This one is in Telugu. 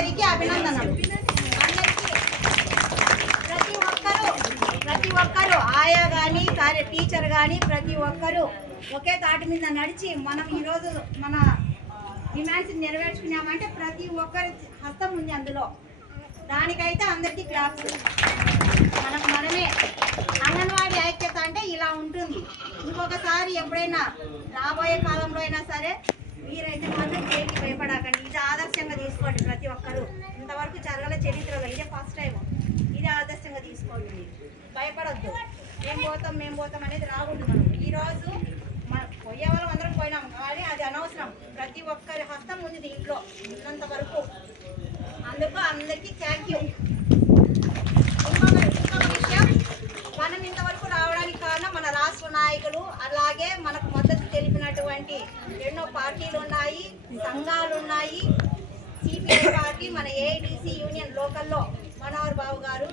అందరికీ అభినందనలు. ప్రతి ఒక్కరు ఆయా కానీ టీచర్ కానీ ప్రతి ఒక్కరు ఒకే తాటి మీద నడిచి మనం ఈరోజు మన డిమాండ్స్ నెరవేర్చుకున్నామంటే ప్రతి ఒక్కరి హస్తం ఉంది అందులో. దానికైతే అందరికీ క్లాప్స్. మనమే అంగన్వాడీ ఐక్యత అంటే ఇలా ఉంటుంది. ఇంకొకసారి ఎప్పుడైనా రాబోయే కాలంలో అయినా సరే మీరైతే మాత్రం దేనికి భయపడకండి. ఇది ఆదర్శంగా తీసుకోండి ప్రతి ఒక్కరు. ఇంతవరకు జరగల చరిత్రలో ఇదే ఫస్ట్ టైం. ఇది ఆదర్శంగా తీసుకోండి. భయపడద్దు. మేము పోతాం అనేది రాకూడదు. మనం ఈరోజు పోయే వాళ్ళం అందరం పోయినాం కానీ అది అనవసరం. ప్రతి ఒక్కరి హస్తం ఉంది దీంట్లో ఉన్నంత వరకు. అందుకు అందరికీ థ్యాంక్ యూ. ఇంకొక విషయం, మనం ఇంతవరకు రావడానికి కారణం మన రాష్ట్ర నాయకులు, అలాగే మనకు మద్దతు తెలిపినటువంటి ఎన్నో పార్టీలు ఉన్నాయి, సంఘాలు ఉన్నాయి. సిపిఐ పార్టీ, మన ఏఐటీసీ యూనియన్ లోకల్లో మనోహర్ బాబు గారు,